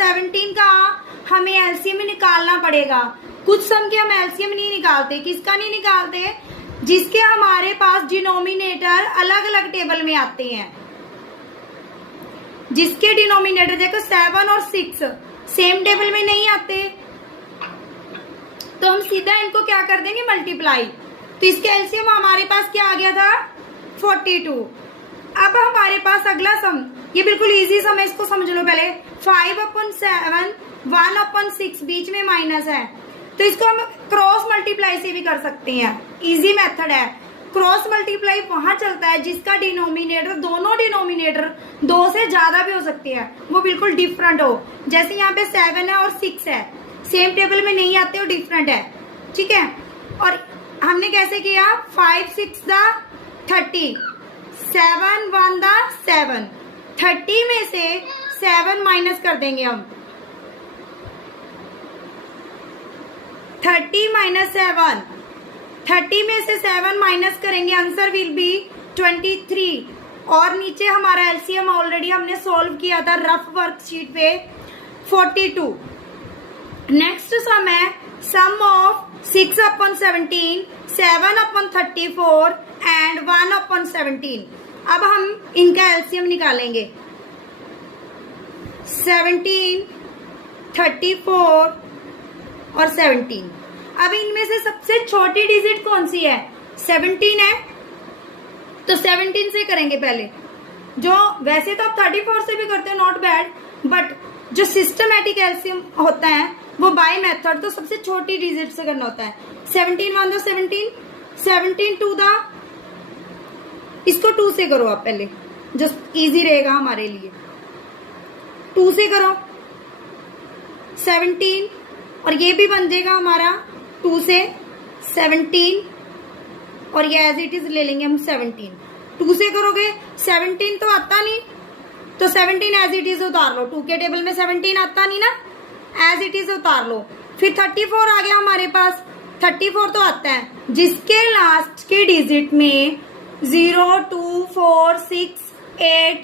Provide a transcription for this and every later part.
17 का हमें एलसीएम निकालना पड़ेगा। कुछ सम के हम एलसीएम नहीं निकालते। किसका नहीं निकालते? जिसके हमारे पास डिनोमिनेटर अलग अलग टेबल में आते हैं। जिसके डिनोमिनेटर देखो 7 और 6 सेम टेबल में नहीं आते, तो हम सीधा इनको क्या कर देंगे? मल्टीप्लाई। तो इसके एलसीएम हमारे पास क्या आ गया था? 42। अब हमारे पास अगला सम, ये बिल्कुल इजी सम है, इसको समझ लो पहले। 5/7 1/6 बीच में माइनस है, तो इसको हम क्रॉस मल्टीप्लाई से भी कर सकते हैं। इजी मेथड है। क्रॉस मल्टीप्लाई वहां चलता है जिसका डिनोमिनेटर, दोनों डिनोमिनेटर 2 से ज्यादा भी हो सकते हैं, वो बिल्कुल डिफरेंट हो। जैसे यहाँ पे 7 है और 6 है, सेम टेबल में नहीं आते हो, डिफरेंट है। ठीक है। और हमने कैसे किया? 5 6 30, 7 1 7। 30 में से 7 माइनस कर देंगे हम। 30 माइनस 7, 30 में से 7 माइनस करेंगे, आंसर विल बी 23। और नीचे हमारा एलसीएम ऑलरेडी हमने सॉल्व किया था रफ वर्कशीट पे, 42। नेक्स्ट सम है सम ऑफ 6/17, 7/34 एंड 1/17। अब हम इनका एलसीएम निकालेंगे। 17, 34 और 17। अब इनमें से सबसे छोटी डिजिट कौन सी है? 17 है, तो 17 से करेंगे पहले। जो वैसे तो आप 34 से भी करते हो, नॉट बैड, बट जो सिस्टमैटिक एलसीएम होता है वो बाय मेथड, तो सबसे छोटी डिजिट से करना होता है। 17 1 17, 17 2 इसको 2 से करो आप पहले, जो इजी रहेगा हमारे लिए। 2 से करो 17, और ये भी बन जाएगा हमारा 2 से 17, और ये एज इट इज ले लेंगे हम 17। 2 से करोगे 17 तो आता नहीं, तो 17 एज इट इज उतार लो। 2 के टेबल में 17 आता नहीं ना, एज इट इज उतार लो। फिर 34 आ गया हमारे पास। 34 तो आता है जिसके लास्ट के डिजिट में 0 2 4 6 8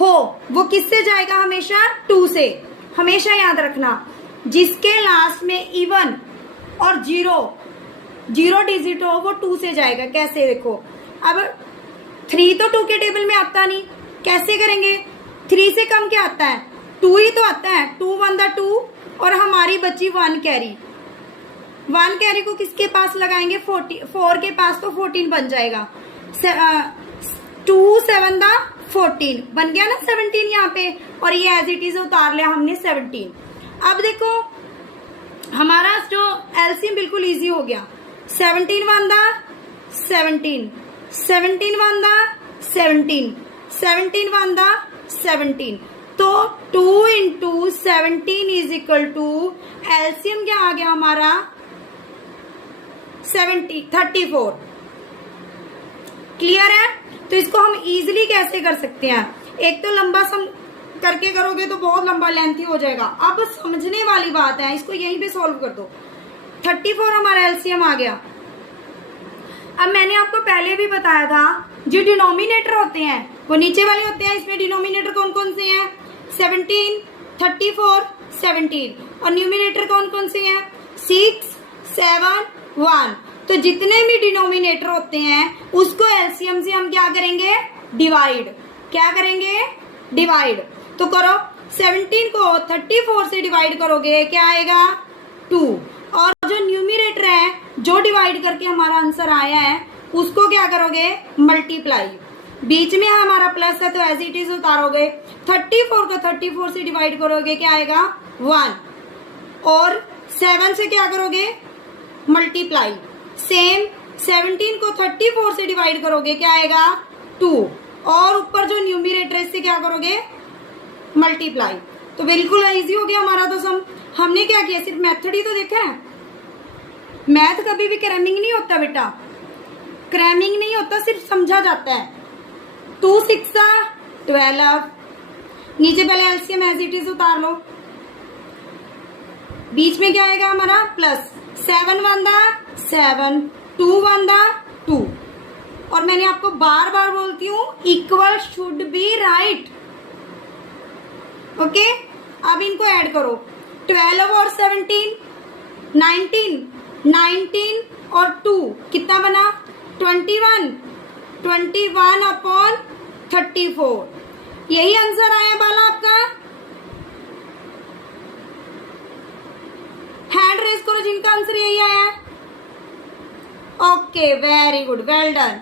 हो, वो किससे जाएगा? हमेशा 2 से। हमेशा याद रखना, जिसके लास्ट में इवन और 0 डिजिट हो वो 2 से जाएगा। कैसे? देखो, अब 3 तो 2 के टेबल में आता नहीं, कैसे करेंगे? 3 से कम क्या आता है? 2 ही तो आता है। 2 1 2, और हमारी बची 1 कैरी। 1 कैरी को किसके पास लगाएंगे? 4 के पास, तो 14 बन जाएगा। 2 7 14 बन गया ना 17 यहाँ पे, और ये एज इट इज उतार लिया हमने 17। अब देखो हमारा जो एलसीएम बिल्कुल इजी हो गया। 17 1 17, 17 1 17, 17 1 17, तो 2 into 17 is equal to LCM क्या आ गया हमारा? 34। क्लियर है? तो इसको हम इजीली कैसे कर सकते हैं? एक तो लंबा सम करके करोगे तो बहुत लंबा लेंथी हो जाएगा। अब समझने वाली बात है, इसको यहीं पे सॉल्व कर दो। 34 हमारा एलसीएम आ गया। अब मैंने आपको पहले भी बताया था, जो डिनोमिनेटर होते हैं वो नीचे वाले होते हैं। इसमें डिनोमिनेटर कौन कौन से हैं? 17, 34, 17, और न्यूमिनेटर कौन कौन से हैं? 6, 7, 1। तो जितने भी डिनोमिनेटर होते हैं उसको एलसीएम से हम क्या करेंगे? डिवाइड। क्या करेंगे? डिवाइड। तो करो, 17 को 34 से डिवाइड करोगे, क्या आएगा? 2। और जो न्यूमिनेटर है, जो डिवाइड करके हमारा आंसर आया है, उसको क्या करोगे? मल्टीप्लाई। बीच में हमारा प्लस है तो एज इट इज उतारोगे। 34 को 34 से डिवाइड करोगे, क्या आएगा? 1। और 7 से क्या करोगे? मल्टीप्लाई। सेम 17 को 34 से डिवाइड करोगे, क्या आएगा? 2। और ऊपर जो न्यूमिनेटर है इससे क्या करोगे? मल्टीप्लाई। तो बिल्कुल इजी हो गया हमारा तो सम। हमने क्या किया? सिर्फ मेथड ही तो देखा है। मैथ कभी भी क्रैमिंग नहीं होता बेटा, क्रैमिंग नहीं होता, सिर्फ समझा जाता है। 2 6 12, नीचे पहले एलसीएम एज इट इज उतार लो। बीच में क्या आएगा हमारा? प्लस। 7 1 7, 2 1 2। और मैंने आपको बार बार बोलती हूँ, equal should be right. Okay. अब इनको ऐड करो, 12 और 17 19, 19 और 2 कितना बना 21, 21 अपॉन 34। यही आंसर आया बाला आपका। हैंड रेस करो जिनका आंसर यही आया। Okay very good, well done.